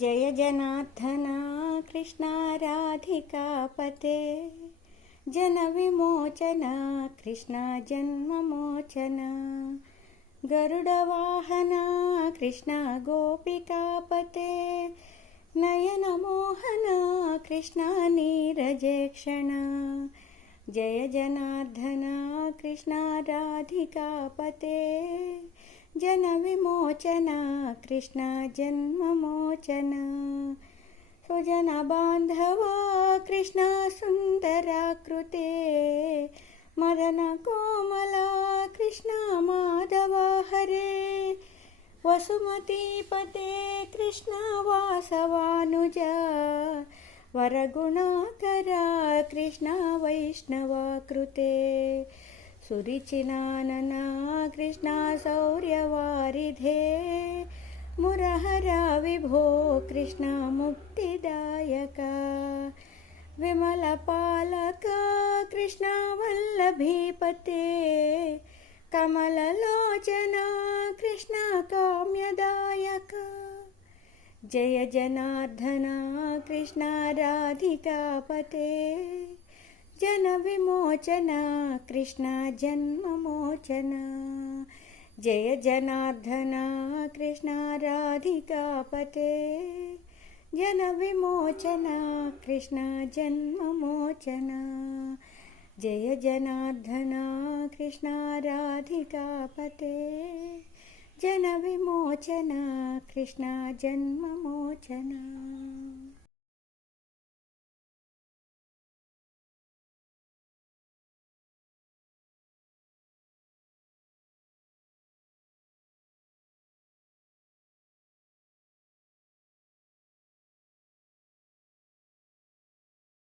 जय जनार्दना कृष्णा राधिकापते जनविमोचना कृष्णा जन्ममोचना गरुडवाहना कृष्णा गोपिकापते नयनमोहना कृष्णा नीरजेक्षणा जय जनार्दना कृष्णा राधिकापते जनविमोचना कृष्णा जन्ममोचना सुजनबान्धवा कृष्णा सुन्दराकृते मदनकोमला कृष्णा माधवा हरे वसुमतीपते कृष्णा वासवानुजा वरगुणाकरा कृष्णा वैष्णवाकृते सुरिचिनानना कृष्णा शौर्यवारिधे मुरहरा विभो कृष्णा मुक्तिदायका विमलपालका कृष्णा वल्लभीपते कमललोचना कृष्णा काम्यदायका जय जनार्दना कृष्णा राधिकापते जनविमोचना कृष्णा जन्ममोचना जय जनार्दना कृष्णा राधिकापते जनविमोचना कृष्णा जन्ममोचना जय जनार्दना कृष्णा राधिकापते जनविमोचना कृष्णा जन्ममोचना।